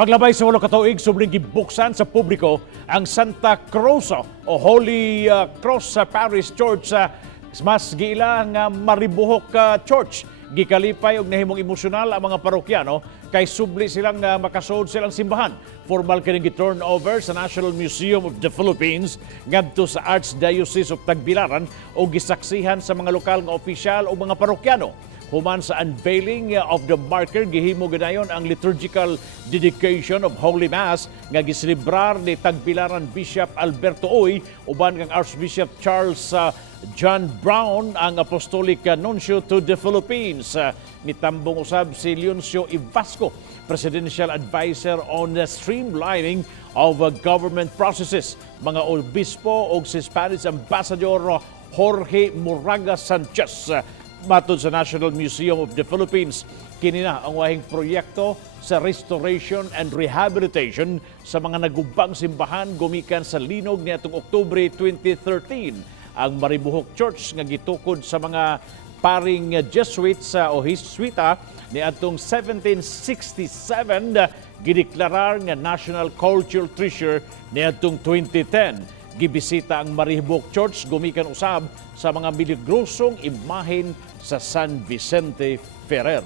Paglabay sa 8 ka tuig, subling gibuksan sa publiko ang Santa Cruz o Holy Cross Parish Church mas giila nga Maribohok Church. Gikalipay og nahimong emosyonal ang mga parokyano kay subli silang makasud silang simbahan. Formal kining gi-turn over sa National Museum of the Philippines ngadto sa Archdiocese of Tagbilaran o gisaksihan sa mga lokal nga opisyal o mga parokyano. Human sa unveiling of the marker, gihimo ganayon ang liturgical dedication of Holy Mass nga giselebrar ni Tagbilaran Bishop Alberto Uy uban kang Archbishop Charles John Brown ang Apostolic Nuncio to the Philippines. Mitambong usab si Leoncio Ivasco, Presidential Advisor on the Streamlining of Government Processes. Mga obispo o si Spanish Ambassador Jorge Moraga Sanchez. Matod sa National Museum of the Philippines, kini na ang wahing proyekto sa restoration and rehabilitation sa mga nagubang simbahan gumikan sa linog niadtong Oktubre 2013. Ang Maribohok Church nga gitukod sa mga paring Jesuits o Jesuita niadtong 1767 gideklarar nga National Cultural Treasure niadtong 2010. Gibisita ang Maribohok Church gumikan usab sa mga miligrosong imahen sa San Vicente Ferrer.